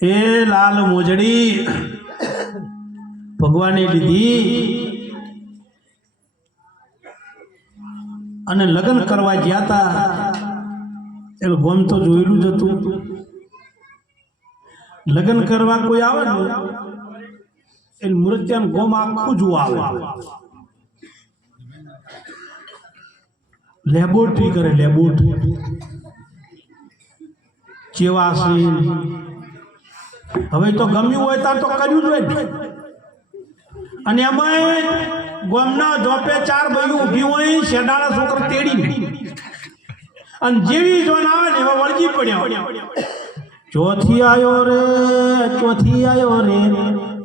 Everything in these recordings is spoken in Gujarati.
એ લાલ મોજડી ભગવાને લીધી અને લગ્ન કરવા ગયા તા એટલે ગોમ તો જોયેલું જ હતું. લગ્ન કરવા કોઈ આવે ને એટલે મૂર્ત્યાનું ગોમ આખું જોવા આવે. લેબોરેટરી કરે, લેબોરેટરી કેવા છે. હવે તો ગમ્યું હોય ત્યાં તો કર્યું જ હોય. અને એમાં ગોમના જોપે ચાર ભાઈઓ ઊભી હોય, શેડાળા છોકરા તેડી અને જેવી જોન આવે ને એવા વળગી પડ્યા. ચોથી આયો રે, ચોથી આયો રે,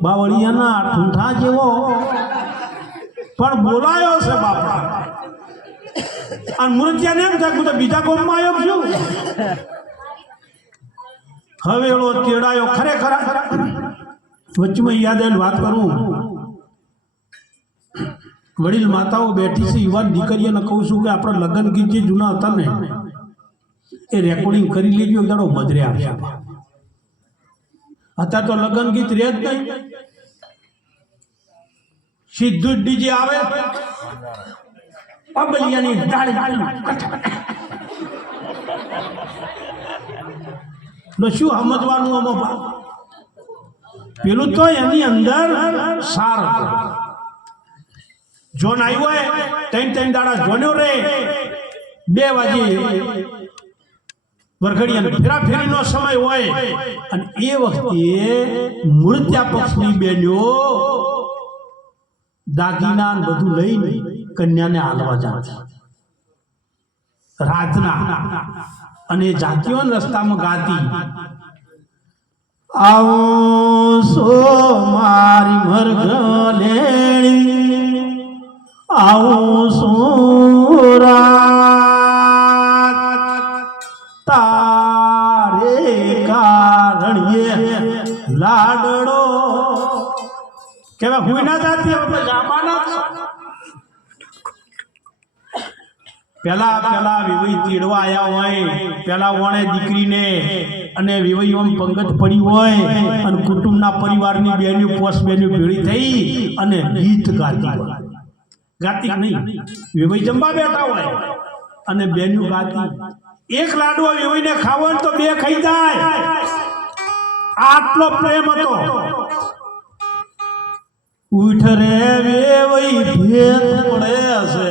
બાવળિયાના ઠૂંઠા જેવો પણ બોલાયો છે બાપા. અને મૂર્તિયાને એમ થાય તો બીજા ગોમમાં આવ્યો છું. હવે એલો તેડાયો ખરેખર. વચમાં યાદ આવીને વાત કરું, વડીલ માતાઓ બેઠી છે, યુવાન દીકરીઓને કહું છું કે આપણે લગ્ન ગીત જે જૂના હતા ને એ રેકોર્ડિંગ કરી લેજો, દાડો મધરે આવશે. અત્યારે તો લગ્ન ગીત રહે જ નહીં, સીધું જ ડીજે આવે, અબલિયાની શું સમજવાનું આમાં? પેલું તો એની અંદર સાર જોન આવ્યો હોય, ત્રણ દાડા જોન્યો રે, 2 વાગે વરઘડિયાનો ફેરાફેરીનો સમય હોય અને એ વખતે મૂર્ત્યા પક્ષની બેનો દાગીના બધું લઈને કન્યાને હાલવા જાતી રાતના. અને જાતીઓ રસ્તામાં ગાતી, આવો સો મારી મરઘલેણી, આવો સોરાત તારે કારણીએ લાડડો. કેવા હુઈ ના જાતી, હવે જામાના પેલા વિવઈ તેડવા આયા હોય, પેલા વણે દીકરીને અને વિવઈઓમાં પંગત પડી હોય અને કુટુંબના પરિવારની બેન્યુ પોસ બેન્યુ ભેળી થઈ અને ગીત ગાતી હોય. ગાતી નહીં, વિવઈ જમવા બેઠા હોય અને બેન્યુ ગાતી. એક લાડવો વિવઈને ખાવો ને તો 2 ખાઈ જાય, આટલો પ્રેમ હતો. ઉઠ રે વેવઈ ભેદ પડે હશે,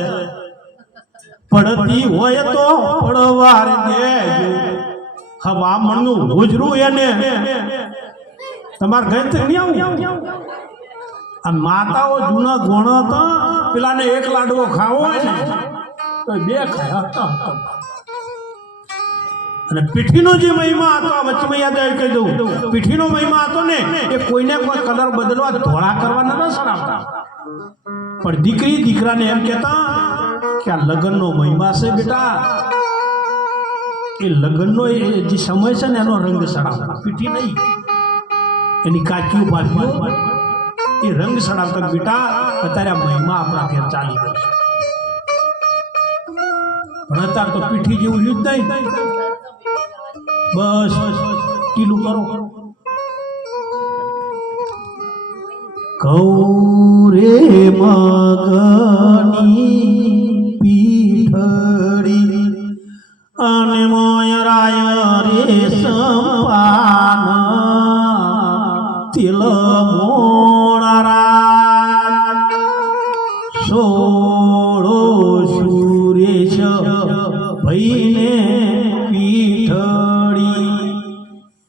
પડતી હોય તો પડવાર દેજો. હવા મણનું હોજરું એને તમારે ઘરે નહીં આવું. આ માતાઓ જૂના ગોણો તો પેલાને 1 લાડવો ખાવો હોય ને તો 2 ખાય. અને પીઠીનો જે મહિમા હતો, વચમાં યાદ આવી કહી દઉં, પીઠીનો મહિમા હતો ને એ કોઈને કોઈ કલર બદલવા ધોળા કરવા નતા સરાવતા, પણ દીકરી દીકરાને એમ કહેતા કે આ લગ્નનો મહિમા છે બેટા. એ લગ્નનો એ જે સમય છે ને એનો રંગ સડાવતા, પીઠી નહીં, એની કાચીઓ બાજુઓ એ રંગ સડાવતા. બેટા અત્યારે આ મહિમા આપણા ઘેર ચાલી ગયો છે, પણ અત્યારે તો પીઠી જેવું યુદ્ધ નહીં. બસ ટીલું કરો. કૌરે મગની પીઠડી અને મોયરાય રે સંપાન તિલ મોણારા સોળો સુરેશ ભઈને પીઠડી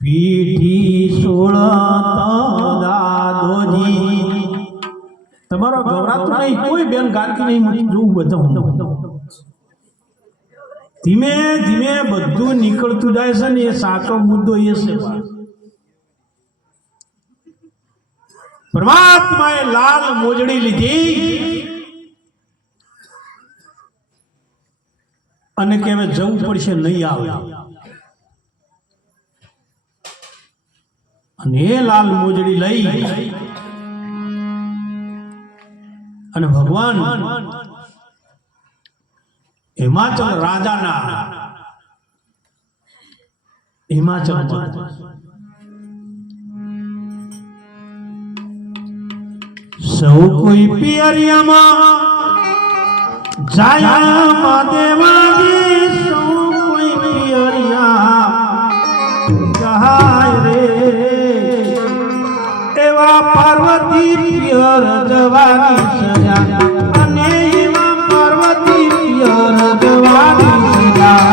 પીઠી 16 દાદોજી. તમારો ગવરાતું નહીં, કોઈ બેન ગાતી નહીં, જોવું બધું ધીમે ધીમે બધું નીકળતું જાય છે ને. એ સાચો મુદ્દો એ છે, પરમાત્માએ લાલ મોજડી લીધી અને કે હવે જવું પડશે, નહીં આવે. અને એ લાલ મોજડી લઈ અને ભગવાન હિમાચલ રાજાના હિમાચલ સૌ કોઈ પિયરિયામાં જાયા દેવાજી સૌ કોઈ પિયરિયા જાય રે એવા પાર્વતી પિયર જવાની સજા અને એવા પાર્વતી પિયર જવાની સજા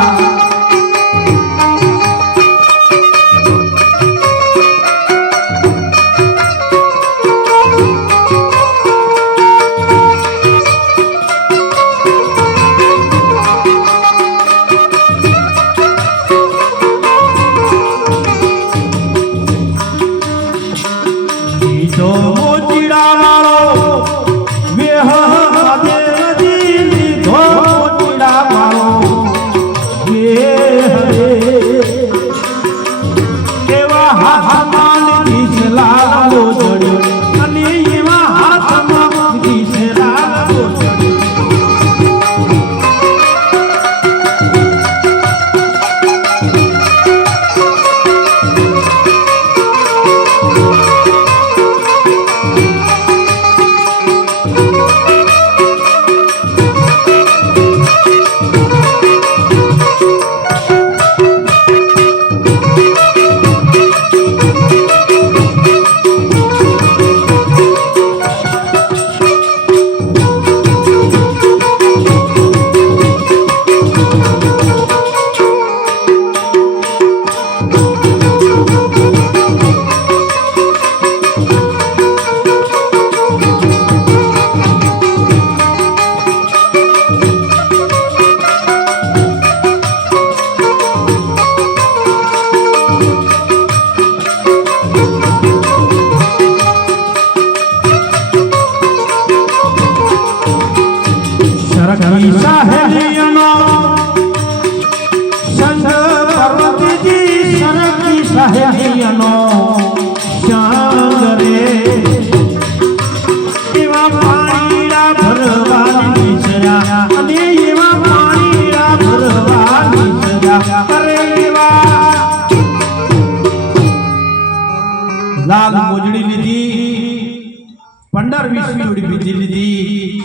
લાલ મોજડી લીધી 15-20 જોડી બીજી લીધી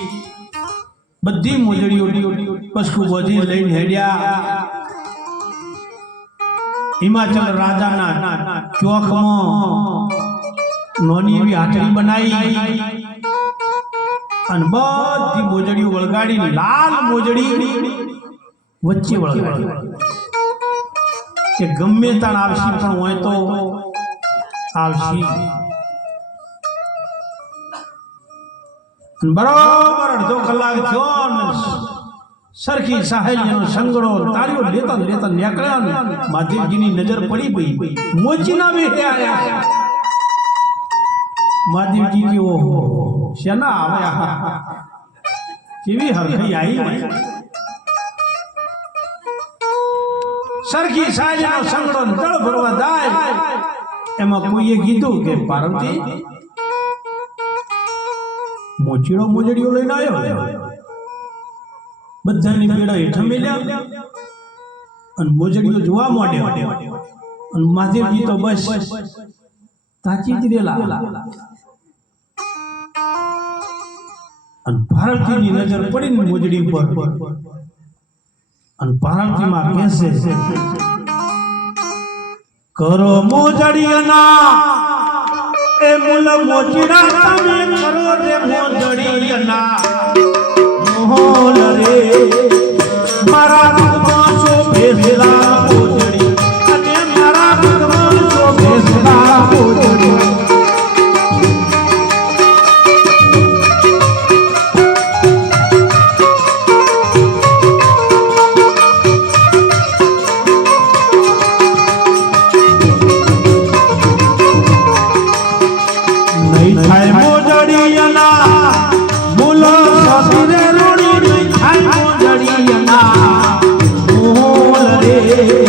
બધી મોજડીઓ પસકુ બોજી લઈને હેડ્યા હિમાચલ રાજાના ચોકમાં નોની એવી હાટડી બનાવી અને બધી મોજડીઓ વળગાડી લાલ મોજડી વચ્ચે વળગાડી કે ગમે તાણ આવશી પણ હોય તો આવશી બરોબર અડધો કલાક થયો ને સરખી સાહેલીનો સંગડો તાળીઓ લેતા લેતા નીકળ્યા ને માધવજીની નજર પડી ગઈ મોચીના બેઠે આયા માધવજી કે ઓહો શેના આવ્યા કેવી હરખી આવી સરખી સાહેલીનો સંગડો દળ ભરવા જાય એમાં કોઈએ કીધું કે પાર્વતી મોચીડો મોજડીઓ લઈને આવ્યો બધાની પેડા હેઠા મેલ્યા અને મોજડીઓ જોવા માંડ્યા અને મહાદેવજી તો બસ તાકી જ રેલા અને ભારતીની નજર પડી ને મોજડી પર અને ભારતીમાં કહેશે કરો મોજડીના એ મૂલ મોચીડા તમે કરો રે મોજડીના મોહલ રે મારા ભગવાન છો ભેસલા મોજડી અને મારા ભગવાન છો ભેસલા મોજડી મોહલ રે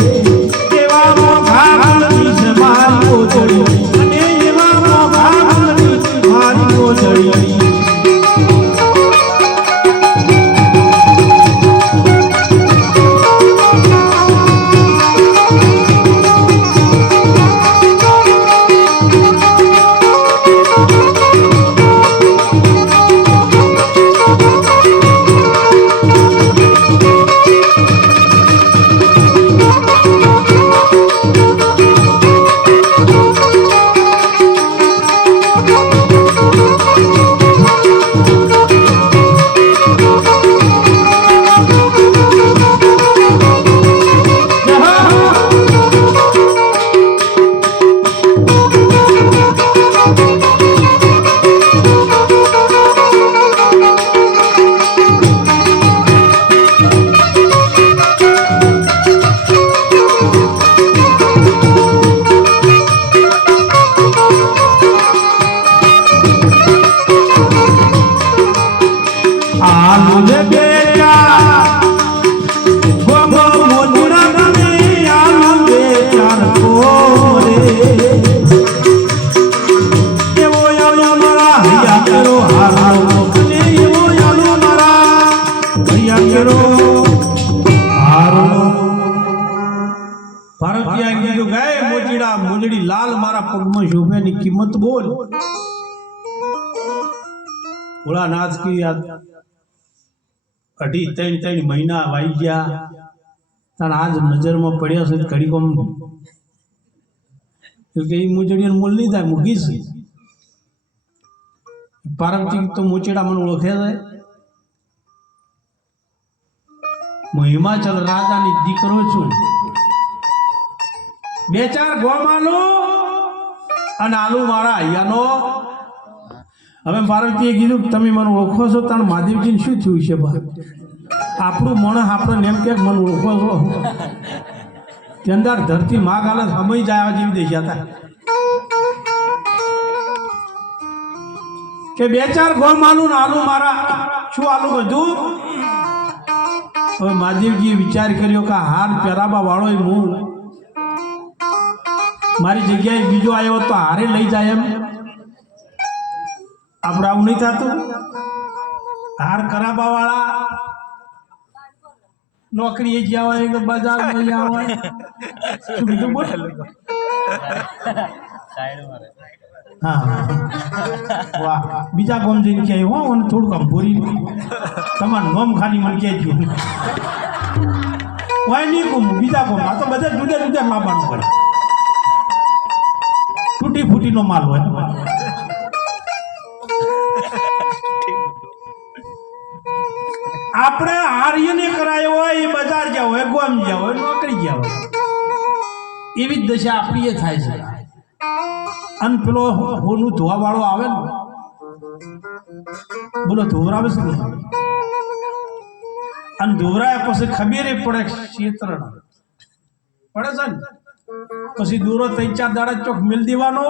મારા પગમાં શોભે ની કિંમત બોલ. ભોળાનાથ કી યાદ 2.5 મહિના વાઈ ગયા તાણ આજ નજરમાં પડ્યા છે ઘડી કોમ કે એ મૂંઝડીને મૂળ નહીં થાય મૂકીશ. પાર્વતી તો મોચેડા મને ઓળખે છે. હું હિમાચલ રાજાની દીકરો છું. 2-4 ગોમ આલુ અને આલુ મારા અહીંયાનો. હવે પાર્વતીએ કીધું તમે મને ઓળખો છો તાણ મહાદેવજીને શું થયું છે બા? આપણું માણસ આપણે એમ કે મને ઓળખો છો અંદર ધરતી માગ હાલત સમય જાય જેવી દેખ્યા હતા કે 2-4 ગોમ આલુ ને આલુ મારા શું આલુ બધું. હવે મહાદેવજીએ વિચાર કર્યો કે હાર પહેરાવા વાળો હું મારી જગ્યાએ બીજો આવ્યો તો હારે લઈ જાય એમ આપણે આવું નહીં થતું. હાર કરાવવા વાળા નોકરી જ્યાં હોય કે બજારમાં જ્યાં હોય શું બીજું બોલ. હા વાહ બીજા ગોમ જઈને ક્યાંય હો અને થોડુંક આમ ભૂરી તમારું નોમ ખાલી મને કહેજો હોય નહીં ગોમ બીજા ગોમ આ તો બધા જુદા જુદા લાવવાનું પડે. તૂટી ફૂટીનો માલ હોય. આપણે હાર્યને કરાયો હોય એ બજાર ગયા હોય ગોમ ગયા હોય નોકરી ગયા હોય એવી જ દશા આપણી એ થાય છે. અને પેલો હોનું ધોવા વાળો આવે ને બોલો ધોવરાવે છે ને અને ધોવરાયા પછી ખબીરે પડે ક્ષેત્ર પડે છે ને પછી દોરો 3-4 દાડા ચોક મેલ દેવાનો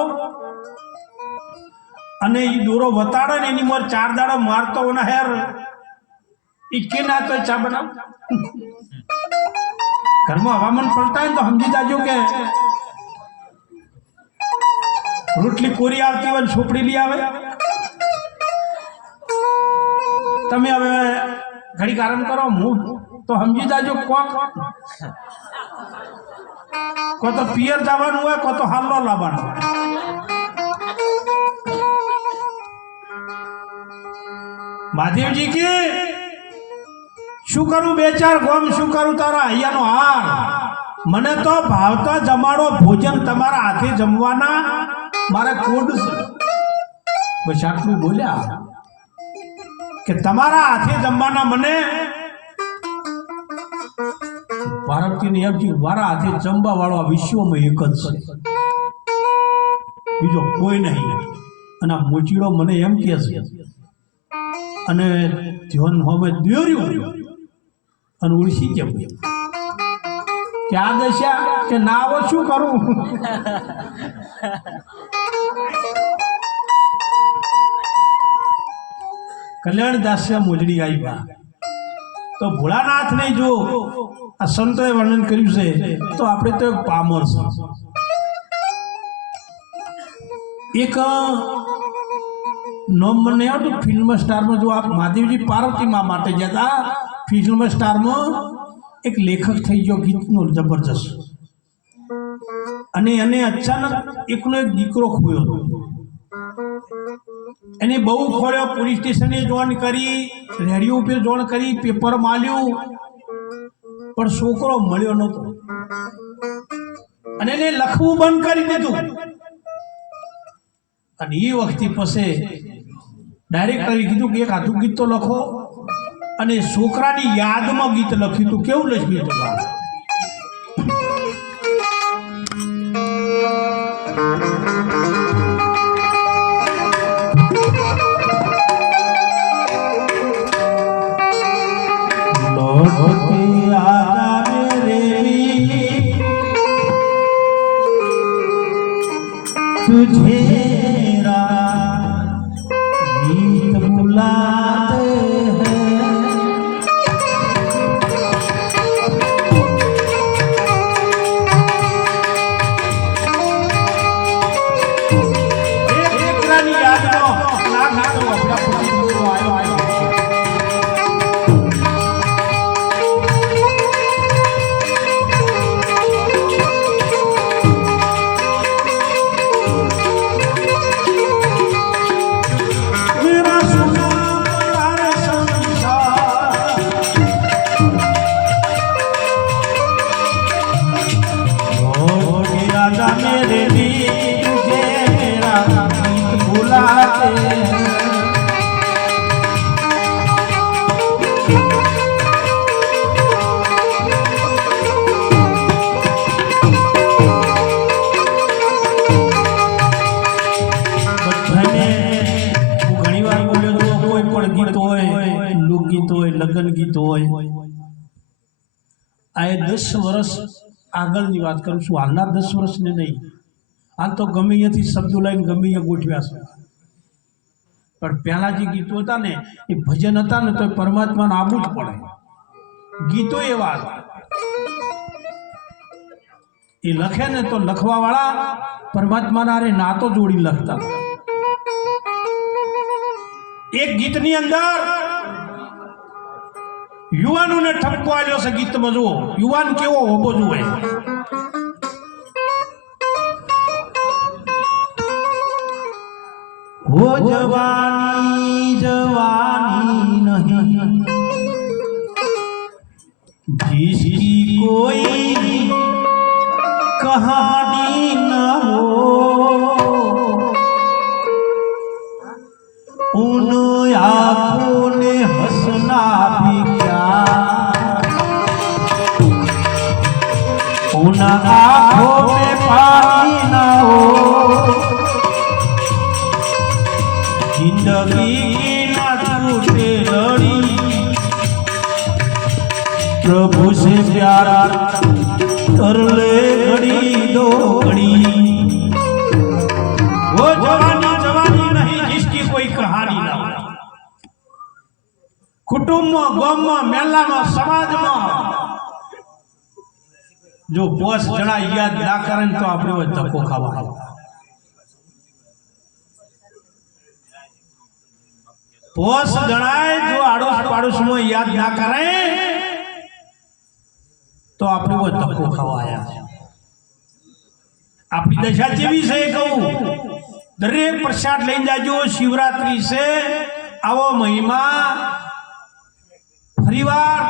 અને એ દોરો વતાડે ને એની મોર 4 દાડા મારતો ના હેર કે ના તો ચા બનાવ. ઘરમાં હવામાન પલટાય ને તો સમજી જાજો કે રોટલી કોરી આવતી હોય છોપડી લઈ આવે. તમે હવે ઘડી આરામ કરો હું તો સમજી જાજો કો તો પિયર જવાનું હોય કો તો હાલો લાવવાનું. મહાદેવજી કે શું કરું 2-4 ગોમ શું કરું તારા અહીંયાનો હાર મને તો ભાવતા જમાડો ભોજન તમારા હાથે જમવાના મારે કોડ છે. બસ આટલું બોલ્યા કે તમારા હાથે જમવાના મને ભારતીય એમ કે મારા હાથે જમવા વાળો વિશ્વમાં એક જ છે બીજો કોઈ નહીં. અને આ મોચીડો મને એમ કે છે અને જીવન હવે દોર્યું અને ઉડસી કેમ કે આ દશા કે ના આવો શું કરું. કલ્યાણ દાસ્ય મોજડી આવ્યા તો ભોળાનાથ ને જો આ સંતોએ વર્ણન કર્યું છે તો આપણે તો એક પામર છે. એક નોમ મને આવતું ફિલ્મ સ્ટારમાં જો આપ મહાદેવજી પાર્વતી માં માટે ગયા હતા ફિલ્મ સ્ટારમાં એક લેખક થઈ ગયો ગીતનો જબરજસ્ત અને એને અચાનક એકનો એક દીકરો ખોયો હતો. એને બહુ ખોળ્યો પોલીસ સ્ટેશને જોન કરી રેડિયો ઉપર જોન કરી પેપર માલ્યું પણ છોકરો મળ્યો નહોતો અને એને લખવું બંધ કરી દીધું. અને એ વખતે પછી ડાયરેક્ટરે કીધું કે એક આધું ગીત તો લખો અને છોકરાની યાદમાં ગીત લખ્યું હતું. કેવું લખ્યું હતું? तुझे गीत बुलाते मेरा सुना प्यार संसार राजा मेरे वीर मेरा गीत बुलाते લગ્ન ગીત હોય આ 10 વર્ષ આગળની વાત કરું છું, હાલના 10 વર્ષને નહીં. હાલ તો ગમે ત્યાંથી શબ્દો લઈને ગમે ત્યાં ગોઠવ્યા છે, પણ પહેલા જે ગીતો હતા ને એ ભજન હતા ને તો પરમાત્માને આવવું જ પડે. ગીતો એવા એ લખે ને તો લખવા વાળા પરમાત્માના હારે નાતો જોડી લખતા. એક ગીતની અંદર યુવાનોને ઠપકો આવ્યો છે. ગીતમાં જુઓ યુવાન કેવો હોવો જોઈએ. હો જવાની જવાની નહીં जिसकी कोई कहानी न हो उन आँखों ने हंसना भी क्या, उन आँखों में पानी न हो जिंदगी न टूटे लड़ी प्रभु से प्यार कर ले घड़ी दो घड़ी. वो जवानी जवानी नहीं जिसकी कोई कहानी ना हो. कुटुंबમાં ગામમાં મેલામાં સમાજમાં જો 5 જણા યાદ ના કરે તો આપણે ધક્કો ખાવાનો. પોસ જણાય જો આડોશ પાડોશમાં યાદ ના કરે તો આપણે વો ધક્કો ખાવાયા છે. આપણી દશા જેવી છે કહું, દરેક પ્રસાદ લઈને જાજો. શિવરાત્રી છે, આવો મહિમા ફરીવાર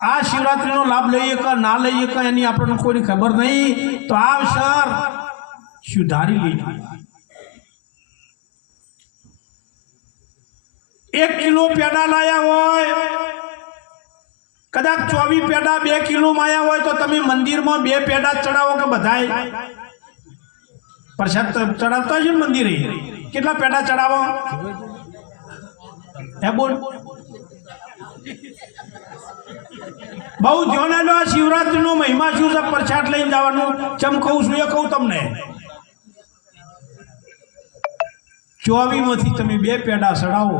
આ શિવરાત્રીનો લાભ લઈએ કે ના લઈએ કે એની આપણને કોઈની ખબર નહીં, તો આ અવસર સુધારી લેજો. 1 કિલો પેડા લાયા હોય, કદાચ 24 પેડા 2 કિલો માયા હોય તો તમે મંદિરમાં 2 પેડા ચડાવો કે બધાય પ્રસાદ ચડાવતા છે મંદિરે. કેટલા પેડા ચડાવો હે બોલ? બહુ ધ્યાન આલો. આ શિવરાત્રીનો મહિમા શું છે? પ્રસાદ લઈને જવાનું. ચમ કહું છું એ કહું તમને, 24 માંથી તમે 2 પેડા ચડાવો,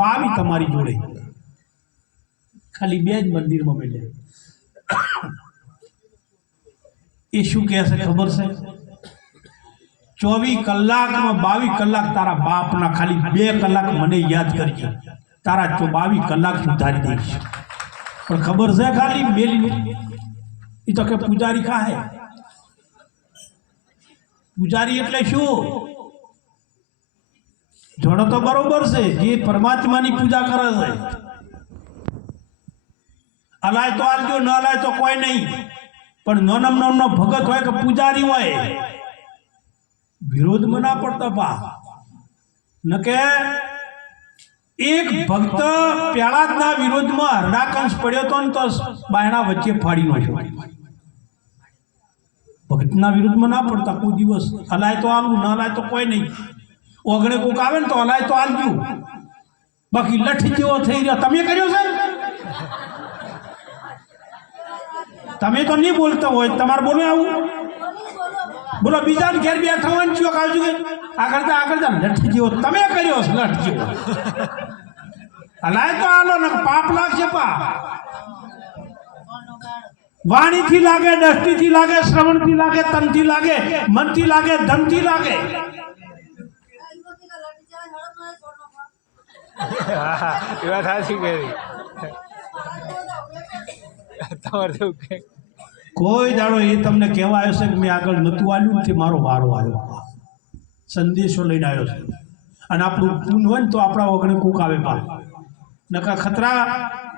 22 તમારી જોડે, ખાલી 2 જ મંદિરમાં મળ્યા. એ શું કહે છે ખબર છે? 24 કલાકમાં 22 કલાક તારા બાપના, ખાલી 2 કલાક મને યાદ કરજે, તારા 22 કલાક સુધારી દઈશ. પણ ખબર છે ખાલી મેલી એ તો કે પૂજારી ખાહે. પૂજારી એટલે શું? જોડો તો બરોબર છે, જે પરમાત્માની પૂજા કરે છે. અલાય તો આલજો, ન અલાય તો કોઈ નહીં. પણ નોનમ ભગત હોય કે પૂજારી હોય, વિરોધમાં ના પડતા પા. ન કે એક ભક્ત પ્યાળાદના વિરોધમાં હરડાકંશ પડ્યો તો ને તો બાયણા વચ્ચે ફાડી નાખ્યો. ભક્તના વિરોધમાં ના પડતા કોઈ દિવસ. અલાય તો આલવું, ન અલાય તો કોઈ નહીં. ઓગણે કોક આવે ને તો અલાય તો આલજો, બાકી લઠ જેવો થઈ રહ્યો. તમે કર્યો છે? તમે તો નહીં બોલતા હોય, તમારે બોલો આવું બોલો. બીજા ઘેર બેઠા હોય ને ચોક આવજો કે આગળ જા લઠ જેવો તમે કર્યો છે. લઠ જેવો અલાય તો આલો ને પાપ લાગશે પા. વાણીથી લાગે, દ્રષ્ટિથી લાગે, શ્રવણથી લાગે, તનથી લાગે, મનથી લાગે, ધનથી લાગે. કોઈ દાડો એ તમને કહેવા આવ્યો છે કે મેં આગળ નહોતું આવ્યું તે મારો વારો આવ્યો, સંદેશો લઈને આવ્યો છે. અને આપણું પૂન હોય ને તો આપણા વગણે કોક આવે બા. નકા ખતરા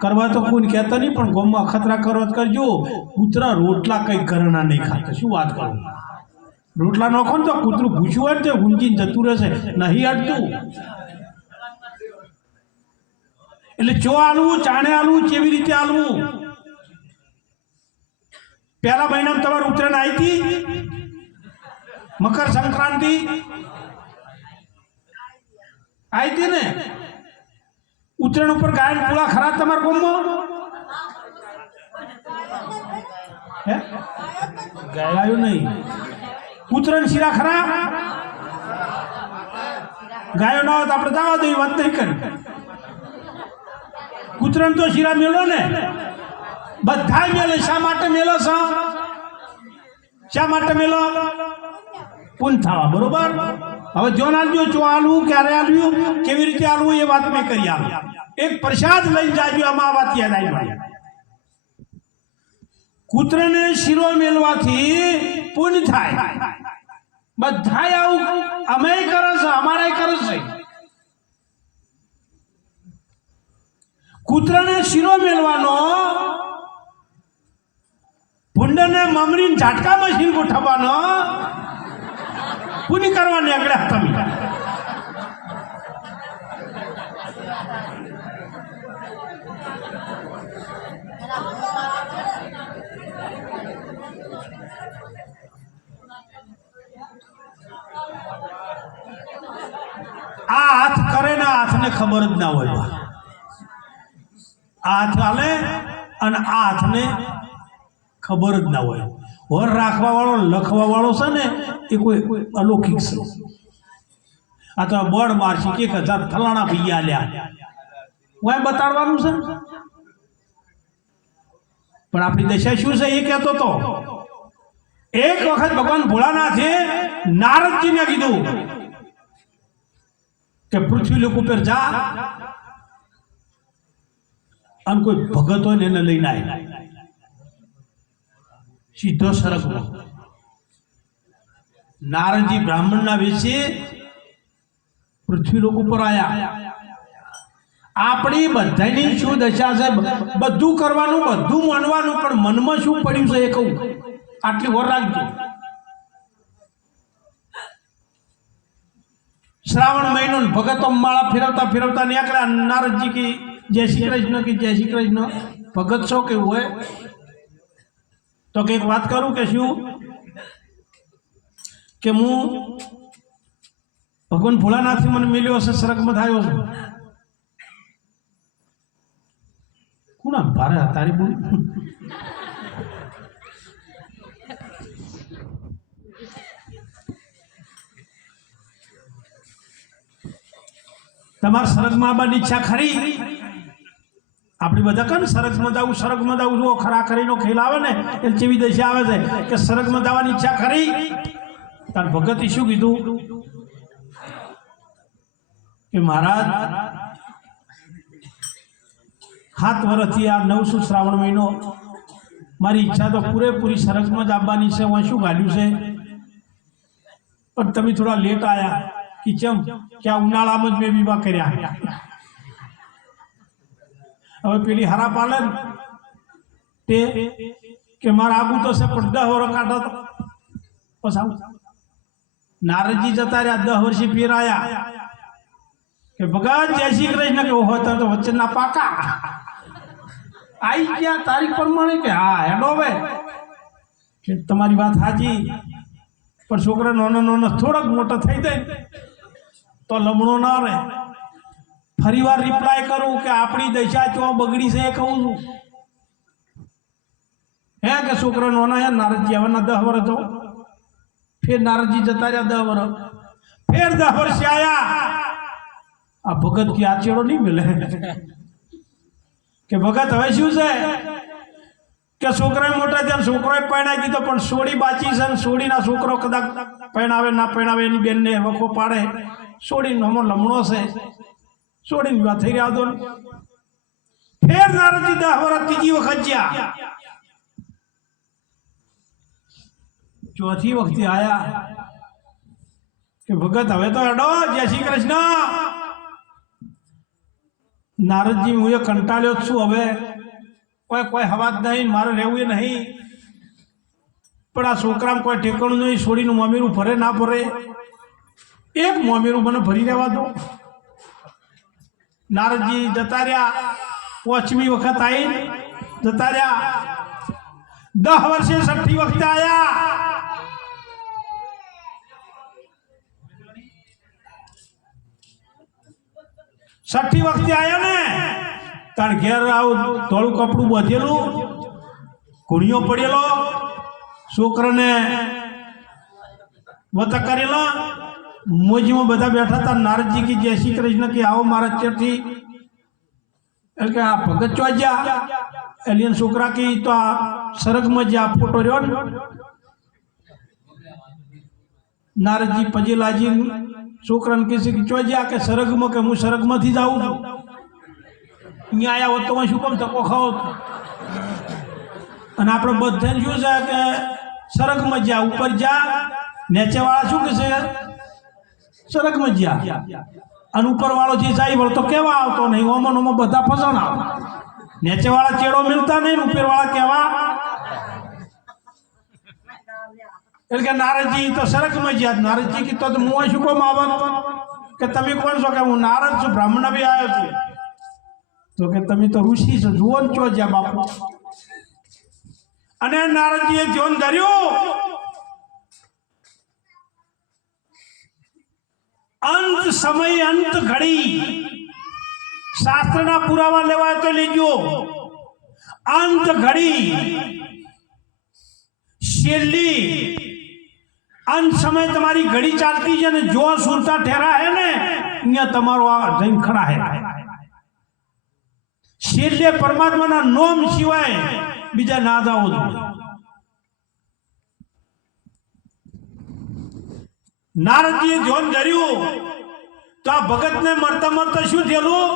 કરવા તો કોઈ કહેતા નહીં, પણ ગામમાં ખતરા કરવા કરજો. કૂતરા રોટલા કંઈ ઘરના નહીં ખાતા. શું વાત કરું, રોટલા નાખો ને તો કૂતરું ભૂસ્યું હોય ને તો ગુંજીને જતું રહેશે, નહીં અડતું. એટલે ચો આલવું, ચાણે આલવું, કેવી રીતે આલવું. પહેલા મહિનામાં તમારે ઉત્તરાયણ આવી હતી, મકર સંક્રાંતિ આવી હતી ને. ઉત્તરાયણ ઉપર ગાયન પૂળા ખરા તમારા ગામમાં? હે ગાયું નહીં. ઉત્તરાયણ શીરા ખરા? ગાયો ના હોય તો આપણે દાવા દઈએ, વાત નહીં કરી. ઉત્તરાયણ તો શીરા મેળો ને, બધા મેલે. શા માટે મેલો છો? શા માટે મેલો? પૂન થવા. બરોબર. હવે જો નાલજો ચો આલવું, ક્યારે આલવું, કેવી રીતે આલવું, એ વાત મેં કરી. આલું એક પ્રસાદ લઈને જાજો. આમાં આ વાત યાદ આવી. કૂતરાને શીરો મેળવાથી પૂન થાય. બધા આવું અમે કરે છે, અમારે કરે છે. કૂતરાને શીરો મેળવાનો, ભૂંડને મમરીને ઝાટકા મશીન ગોઠવવાનો, પૂરી કરવાની આગળ તમે. આ હાથ કરે ને, હાથને ખબર જ ના હોય. આ હાથ હાલે અને આ હાથને ખબર જ ના હોય. વર રાખવા વાળો, લખવા વાળો છે ને, એ કોઈ અલૌકિક છે. આ તો બળ મારશે કે 1000 ફલાણા ભૈયા લ્યા, હું બતાડવાનું છે. પણ આપણી દશા શું છે એ કહેતો હતો. એક વખત ભગવાન ભોળાનાથે નારદજીને કીધું કે પૃથ્વી લોક ઉપર જા અને કોઈ ભગત હોય ને એને લઈને આય. સીધો સરગમાં નારદજી બ્રાહ્મણના વેશે પૃથ્વી લોક ઉપર આયા. આપણી બધાની શું દશા છે? બધું કરવાનું, બધું માનવાનું, પણ મનમાં શું પડ્યું છે એ કહું. આટલી વાર રાખજો. શ્રાવણ મહિનો ભગતો માળા ફેરવતા ફેરવતા નીકળ્યા. નારદજી કી જય શ્રી કૃષ્ણ, કી જય શ્રી કૃષ્ણ. ભગત છો કેવું હોય તો કે એક વાત કરું કે શું કે હું ભગવાન ભોળાનાથથી મને મળ્યો હશે, સરગમાં થયો છે. કોના ભારે તારી બોલ. તમારે સરગમાં આવવાની ઈચ્છા ખરી? આપણે બધા કહે ને સરગમાં જવું, સરગમાં જવું. જો ખરા ખરીનો ખેલ આવે ને એ જેવી દશા આવે છે કે સરગમાં જવાની ઈચ્છા ખરી. તાર ભગતે શું કીધું કે મહારાજ 7 વર્ષથી આ 9 શ્રાવણ મહિનો મારી ઈચ્છા તો પૂરેપૂરી સરગમાં જ આવવાની છે. હું શું ગાલ્યું છે, પણ તમે થોડા લેટ આવ્યા. કે ચમ કે આ ઉનાળામાં જ મેં વિવાહ કર્યા. હવે પેલી હારા પાલન તે કે મારા આબુ તો છે, પણ 10 વર્ષ કાઢો તો બસ આવું. નારદજી જતા રહ્યા, 10 વર્ષે ફેર આયા કે ભગત જય શ્રી કૃષ્ણ. કે હોતા તો વચનના પાકા આવી ગયા તારીખ પ્રમાણે. કે હા હેડો હવે કે તમારી વાત સાચી, પણ છોકરા નાનો થોડોક મોટો થઈ જાય તો લમણો ના રહે. ફરી વાર રિપ્લાય કરું કે આપણી દશા ચો બગડી છે એ કહું છું. હે કે છોકરા નાના હે. નારદજી હવે 10 વર્ષ તો ફેર નારદજી જતા રહ્યા 10 વર્ષ. ફેર 10 વર્ષે આયા. આ ભગત કે આ ચેડો નહીં મળે કે ભગત હવે શું છે કે છોકરા મોટા થયા, છોકરો પરણાઈ દીધો, પણ સોડી બાચી છે. સોડીના છોકરો કદાચ પરણાવે ના પરણાવે એની બેનને વખો પાડે. સોડી નમો લમણો છે, સોડીની વાત થઈ રહ્યા દો. ફેર નારદજી 10 વર્ષ ત્રીજી વખત જ્યાં ચોથી વખતે આયા કે ભગત હવે તો અડો, જય શ્રી કૃષ્ણ. નારદજી હું એ કંટાળ્યો છું, હવે કોઈ હવાજ નહીં, મારે રહેવું એ નહીં. પણ આ છોકરામાં કોઈ ઠેકાણું નહીં, છોડીને મોમેરું ભરે ના ભરે, એક મોમેરું મને ભરી રહેવા દો. નારદજી જતા રહ્યા. 5મી વખત આવી જતા રહ્યા. 10 વર્ષે 6ઠી વખતે આયા. છઠ્ઠી વખતે આયા ને તાર ઘેર આવું થોડું કપડું બાંધેલું, ઘૂણિયો પડેલો, છોકરાને વતા કરેલા, મોજીમાં બધા બેઠા હતા. નારદજી કે જય શ્રી કૃષ્ણ કે આવો મારા ચેરથી. એટલે કે આ ભગત ચો જ્યા એલિયન છોકરા કે તો આ સરગમાં જ્યાં ફોટો રહ્યો ને. નારદજી પજે લાજી છોકરાને કહે છે કે ચો જ્યાં કે સરગમાં, કે હું સરગમાંથી જ આવું છું, અહીંયા આવ્યા હોત તો શું કેમ ધક્કો ખાવો. અને આપણે બધાને શું છે કે સરગમાં જ્યાં ઉપર જા, નીચેવાળા શું કહે છે સરગમાં જ્યાં, અને ઉપરવાળો જે જાય વળ તો કેવા આવતો નહીં. ઓમાં ઓમાં બધા ફસણ આવે. નીચેવાળા ચેડો મિલતા નહીં, ઉપરવાળા કેવા. એટલે કે નારદજી તો સરગમાં જ્યાં. નારદજી કીધું તો હું શું કોમ આવત કે તમે કોણ છો? કે હું નારદ છું, બ્રાહ્મણ બી આવ્યો છું. તો કે તમે તો ઋષિ છો, જુઓ ને ચો જ્યાં બાપુ. અને નારદજીએ ધ્યાન ધર્યું. અંત સમય અંત ઘડી શાસ્ત્રના પુરાવા લેવાય તો લેજો. અંત ઘડી છેલ્લી અંત સમય તમારી ઘડી ચાલતી છે ને જો સુરતા ઠેરા હે ને અહીંયા તમારો આ જૈન ખડા હે. છેલ્લે પરમાત્માના નોમ સિવાય બીજા ના જાઓ. નારદજીએ ધ્યાન ધર્યું તો આ ભગતને મરતા મરતા શું થયેલું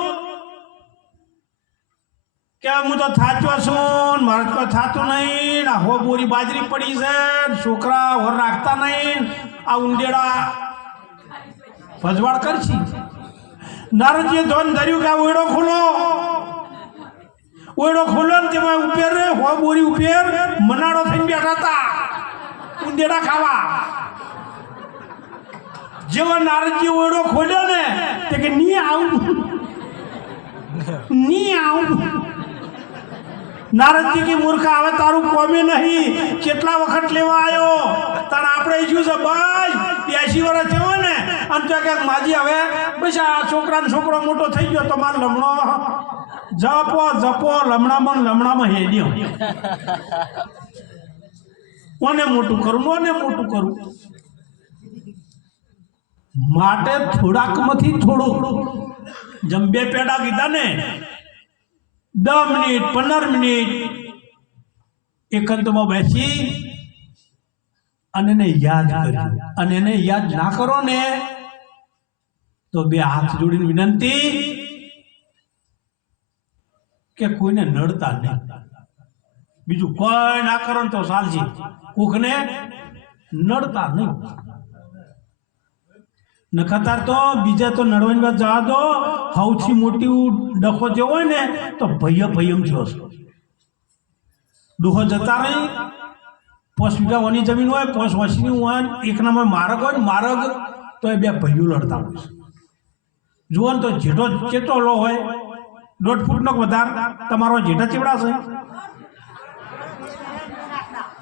કે હું તો થાચો છું, મારે તો થાતું નહીં. આ હો બોરી બાજરી પડી છે, છોકરા હોર રાખતા નહીં, આ ઉંડેડા ભજવાડ કરશી. નારદજીએ ધ્યાન ધર્યું કે આ ઓયડો ખોલો. ઓયડો ખોલો ને તેમાં ઉપેર હો બોરી ઉપેર મનાડો થઈને બેઠા હતા ઉંડેડા ખાવા. જેવો નારદજી ઓયડો ખોલ્યો ને તે કે ની આવું ની આવું. નારદજી કે મૂર્ખા હવે તારું કોમે નહીં, કેટલા વખત લેવા આવ્યો તાર આપણે શું છે ભાઈ 80 વર્ષ થયો ને. અને તો કે માજી હવે બસ આ છોકરાનો છોકરો મોટો થઈ ગયો તો મારો લમણો જપો જપો લમણામાં હેડ્યો. કોને મોટું કરું, કોને મોટું કરું. માટે થોડાકમાંથી થોડું જેમ 2 પેડા કીધા ને 10 મિનિટ 15 મિનિટ એકાંતમાં બેસી અને એને યાદ કર્યું. અને એને યાદ ના કરો ને તો 2 હાથ જોડીને વિનંતી કે કોઈને નડતા નહીં. બીજું કોઈ ના કરો ને તો ચાલશે, કોકને નડતા નહીં. નખતાર તો બીજા તો નડવાની વાત જવા દો. સૌથી મોટી ડખો જે હોય ને તો ભયમ થયો છે. ડોહો જતા નહીં, 5 વીઘા વાની જમીન હોય, 5 વર્ષની હોય, એક નામ માર્ગ હોય, માર્ગ તો એ 2 ભાઈઓ લડતા હોય છે. જુઓ ને તો જેઠો ચેટો લો હોય 1.5 ફૂટનો વધાર તમારો જેઠા ચેવડા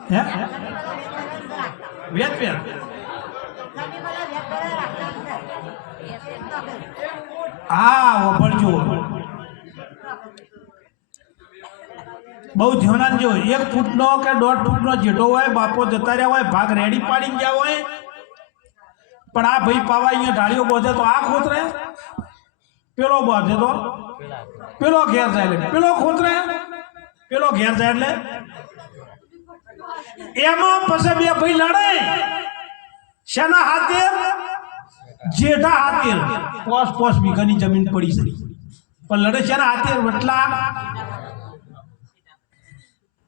છે હે વેત વેત. હા વપરજો, બહુ ધ્યાન આપજો. 1 ફૂટનો કે 1.5 ફૂટનો જેટો હોય, બાપો જતા રહ્યા હોય, ભાગ રેડી પાડી ગયા હોય, પણ આ ભાઈ પાવા અહીંયા ઢાળીઓ બોધે તો આ ખોતરે, પેલો બોધે તો પેલો ઘેર જાય, એટલે પેલો ખોતરે પેલો ઘેર જાય. એટલે એમાં પછી 2 ભાઈ લડે. શેના હાથે? જેઠા હાથે. 5 વીઘાની જમીન પડી છે, પણ લડે છે ને હાથે. વટલા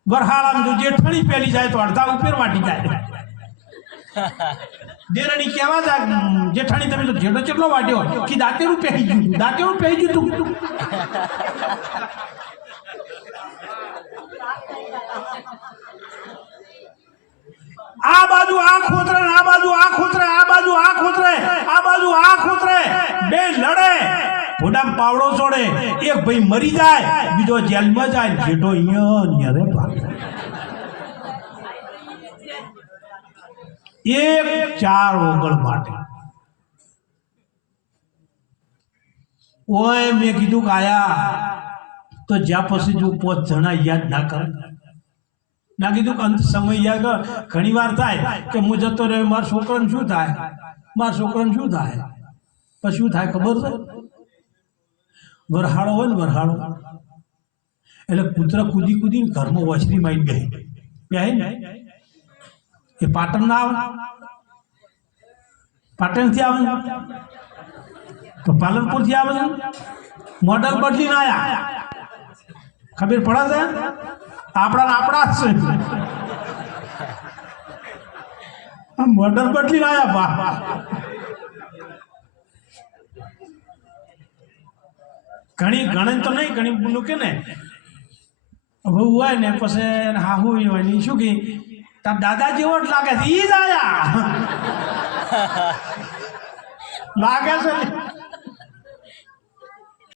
વરહાળામાં જો જેઠાણી પેલી જાય તો અડધા ઉપર વાટી જાય. દેરાણી કેવા જા જેઠાણી તમે તો જેટલો કેટલો વાટ્યો કે દાંતેરું પહેરી ગયું તું આ બાજુ આ ખોતરે આ બાજુ આ ખોતરે આ બાજુ આ ખોતરે આ બાજુ આ ખોતરે બે લડે ઘોડામાં પાવડો છોડે એક ભાઈ મરી જાય બીજો જેલમાં જાય જેઠો અહીંયા રે એક 4 ઓગળ માટે ઓય મેં કીધું કે આયા તો જ્યાં પછી જો 5 જણા યાદ ના કરે ના કીધું કે અંત સમય યાદ ઘણી વાર થાય કે હું જતો રહ્યો મારા છોકરાને શું થાય પછી શું થાય ખબર છે વરહાળો હોય ને વરહાળો એટલે કૂતરા કૂદીને ઘરમાં વછરી મારી બે ને એ પાટણ ના આવે પાટણથી આવે તો પાલનપુરથી આવે છે મોડલ બદલીને આયા ખબર પડે છે આપણા જ છે મોડલ બદલીને આયા બા ઘણી ગણે તો નહીં ઘણી બોલું કે ને હવે હોય ને પછી હાહુ હોય ને શું કે તાર દાદા જેવો જ લાગે છે ઈ જ આયા લાગે છે